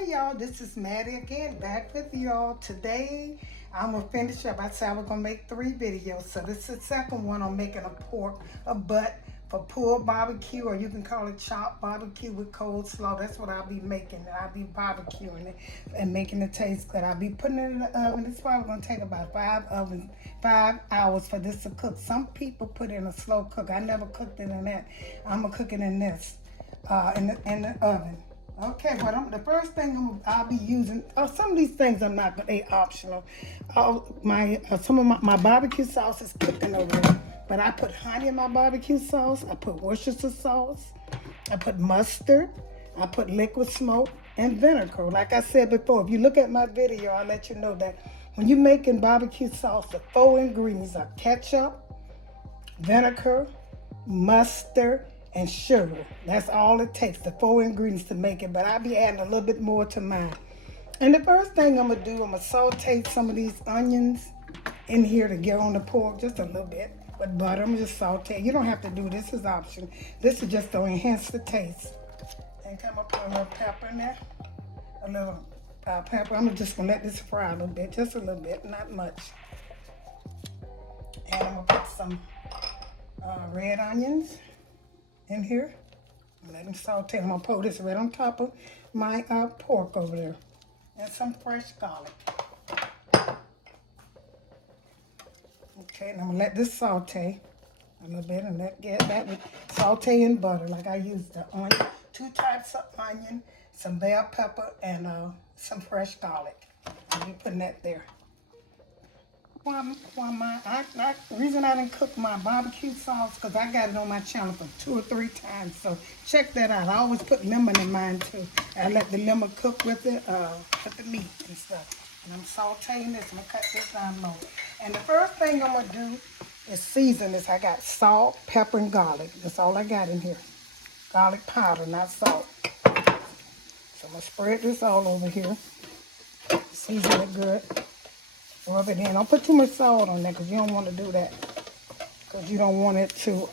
Hi y'all, this is Maddie again, back with y'all. Today I'm gonna finish up. I said I was gonna make 3 videos. So this is the second one on making a butt for pulled barbecue, or you can call it chopped barbecue with coleslaw. That's what I'll be making. I'll be barbecuing it and making it taste good. I'll be putting it in the oven. It's probably gonna take about 5 hours for this to cook. Some people put it in a slow cook. I never cooked it in that. I'm gonna cook it in this, in the oven. Okay, but the first thing I'll be using, some of these things I'm not, but they optional. Some of my barbecue sauce is cooking over there, but I put honey in my barbecue sauce. I put Worcestershire sauce. I put mustard. I put liquid smoke and vinegar. Like I said before, if you look at my video, I'll let you know that when you're making barbecue sauce, the 4 ingredients are ketchup, vinegar, mustard, and sugar. That's all it takes, the 4 ingredients to make it, but I'll be adding a little bit more to mine. And the first thing I'm gonna do, I'm gonna saute some of these onions in here to get on the pork, just a little bit with butter. I'm just saute. You don't have to do this, is option. This is just to enhance the taste. And I'm gonna put a little pepper in there, a little pepper. I'm just gonna let this fry a little bit, just a little bit, not much. And I'm gonna put some red onions in here. Let them saute. I'm gonna pour this right on top of my pork over there. And some fresh garlic. Okay, and I'm gonna let this saute a little bit and get that with saute in butter. Like I used the onion, 2 types of onion, some bell pepper, and some fresh garlic. I'll be putting that there. The reason I didn't cook my barbecue sauce, because I got it on my channel for 2 or 3 times. So check that out. I always put lemon in mine too. I let the lemon cook with it, with the meat and stuff. And I'm sauteing this. I'm going to cut this down low. And the first thing I'm going to do is season this. I got salt, pepper, and garlic. That's all I got in here. Garlic powder, not salt. So I'm going to spread this all over here. Season it good. Rub it in. Don't put too much salt on there because you don't want to do that. Because you don't want it to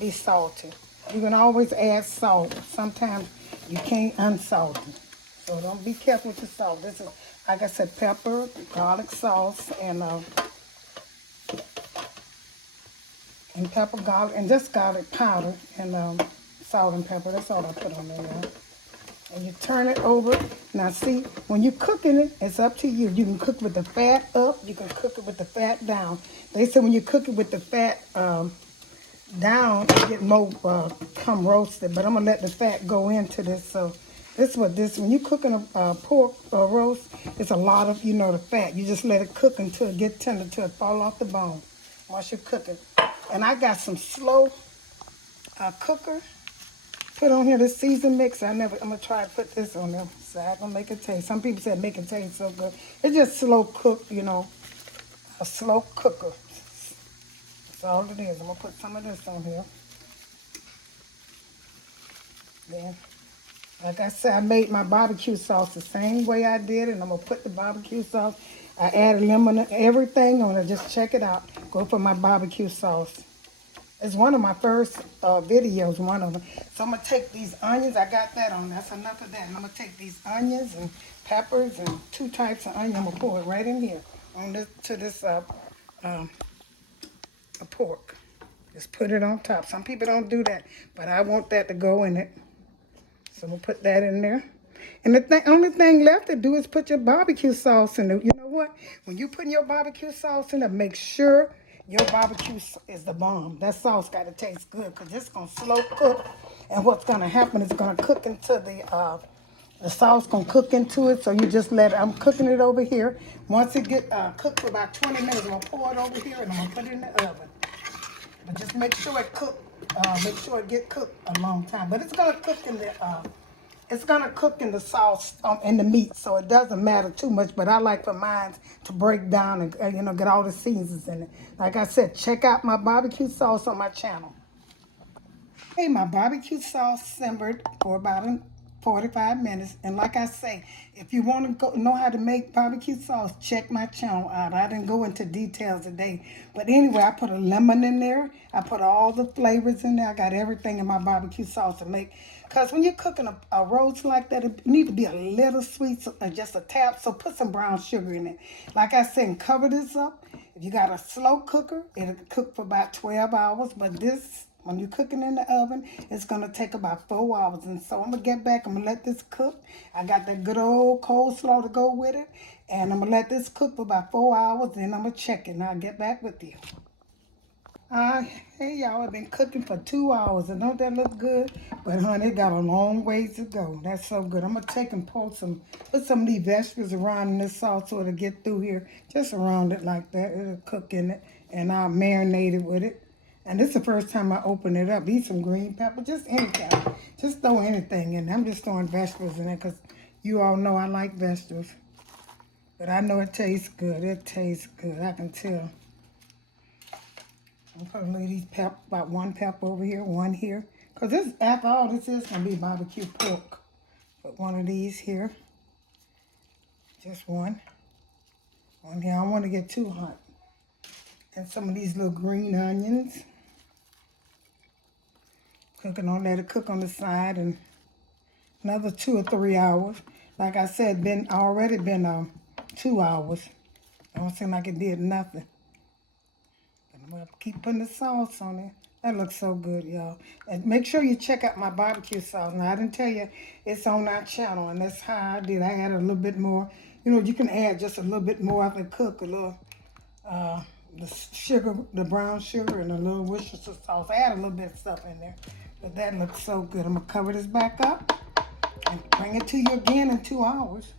be salty. You can always add salt. Sometimes you can't unsalt it. So don't be careful with the salt. This is, like I said, pepper, garlic sauce, and pepper, garlic, and just garlic powder and salt and pepper. That's all I put on there now. And you turn it over. Now see, when you're cooking it, it's up to you. You can cook with the fat up. You can cook it with the fat down. They say when you cook it with the fat down, it get more come roasted. But I'm going to let the fat go into this. So this is what this, when you're cooking a pork roast, it's a lot of, the fat. You just let it cook until it gets tender, until it fall off the bone once you cook it. And I got some slow cooker. Put on here this season mix. I'm gonna try to put this on there. So I'm gonna make it taste. Some people said make it taste so good. It's just slow cook, a slow cooker. That's all it is. I'm gonna put some of this on here. Then, like I said, I made my barbecue sauce the same way I did it. And I'm gonna put the barbecue sauce. I added lemon, everything on it. Just check it out. Go for my barbecue sauce. It's one of my first videos, one of them. So I'm going to take these onions. I got that on. That's enough of that. And I'm going to take these onions and peppers and 2 types of onion. I'm going to pour it right in here on this pork. Just put it on top. Some people don't do that, but I want that to go in it. So we'll put that in there. And the only thing left to do is put your barbecue sauce in it. You know what? When you put your barbecue sauce in it, make sure your barbecue is the bomb. That sauce got to taste good because it's going to slow cook. And what's going to happen is it's going to cook into the sauce going to cook into it. So you just let it, I'm cooking it over here. Once it get cooked for about 20 minutes, I'm going to pour it over here and I'm going to put it in the oven. But just make sure it cook, make sure it get cooked a long time. But it's going to cook in the sauce, in the meat, so it doesn't matter too much. But I like for mine to break down and get all the seasons in it. Like I said, check out my barbecue sauce on my channel. Hey, my barbecue sauce simmered for about 45 minutes. And like I say, if you want to know how to make barbecue sauce, check my channel out. I didn't go into details today. But anyway, I put a lemon in there. I put all the flavors in there. I got everything in my barbecue sauce to make. Because when you're cooking a roast like that, it needs to be a little sweet, just a tap. So put some brown sugar in it. Like I said, and cover this up. If you got a slow cooker, it'll cook for about 12 hours. But this, when you're cooking in the oven, it's going to take about 4 hours. And so I'm going to get back. I'm going to let this cook. I got that good old coleslaw to go with it. And I'm going to let this cook for about 4 hours. Then I'm going to check it. And I'll get back with you. Hey y'all, I've been cooking for 2 hours. And don't that look good? But honey, it got a long ways to go. That's so good. I'm going to take and put some of these vegetables around in this sauce so it'll get through here. Just around it like that. It'll cook in it. And I'll marinate it with it. And this is the first time I open it up. Eat some green pepper, just anything. Just throw anything in. I'm just throwing vegetables in it because you all know I like vegetables. But I know it tastes good. It tastes good. I can tell. I'm putting a little of these pepper, about one pepper over here, one here. Because this, after all, this is going to be barbecue pork. Put one of these here. Just one. One here. I don't want to get too hot. And some of these little green onions. Cooking on there to cook on the side, and another 2 or 3 hours. Like I said, already been 2 hours. I don't seem like it did nothing. But I'm gonna keep putting the sauce on it. That looks so good, y'all. And make sure you check out my barbecue sauce. Now I didn't tell you it's on our channel, and that's how I did. I added a little bit more. You know, you can add just a little bit more after cook, a little the sugar, the brown sugar, and a little Worcestershire sauce. I add a little bit of stuff in there. But that looks so good. I'm going to cover this back up and bring it to you again in 2 hours.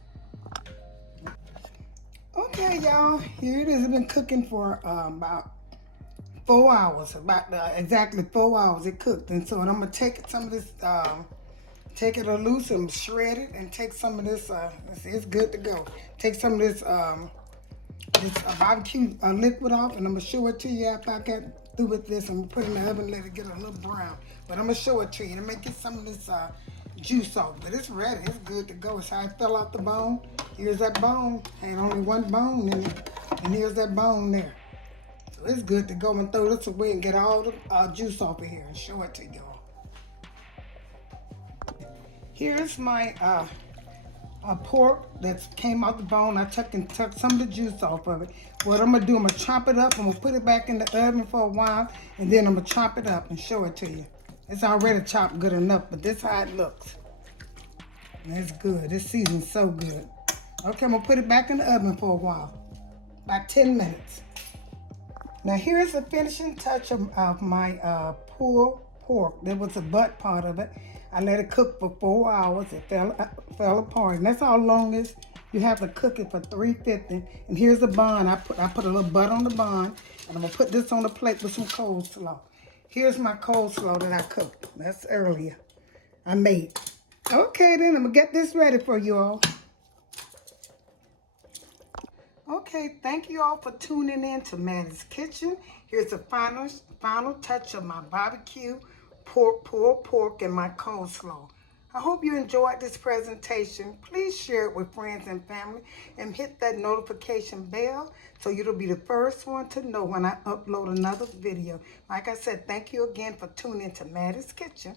Okay, y'all. Here it is. It's been cooking for about 4 hours. About exactly 4 hours it cooked. And so I'm going to take some of this, take it loose and shred it and take some of this, it's good to go. Take some of this barbecue liquid off, and I'm going to show it to you after I get through with this. I'm going to put it in the oven and let it get a little brown. But I'm going to show it to you to make it some of this juice off. But it's ready. It's good to go. It's how it fell off the bone. Here's that bone. Had only one bone in it. And here's that bone there. So it's good to go. I'm going to throw this away and get all the juice off of here and show it to y'all. Here's my pork that came out the bone. I took some of the juice off of it. What I'm going to do, I'm going to chop it up. I'm going to put it back in the oven for a while. And then I'm going to chop it up and show it to you. It's already chopped good enough, but this is how it looks. And it's good. This season's so good. Okay, I'm going to put it back in the oven for a while. About 10 minutes. Now here's the finishing touch of my pulled pork. There was a butt part of it. I let it cook for 4 hours. It fell apart. And that's how long as you have to cook it for 350. And here's the bun. I put a little butter on the bun. And I'm going to put this on the plate with some coleslaw. Here's my coleslaw that I cooked. That's earlier. I made. Okay, then I'm going to get this ready for you all. Okay, thank you all for tuning in to Maddie's Kitchen. Here's the final touch of my barbecue pulled pork and my coleslaw. I hope you enjoyed this presentation. Please share it with friends and family and hit that notification bell so you'll be the first one to know when I upload another video. Like I said, thank you again for tuning in to Maddie's Kitchen.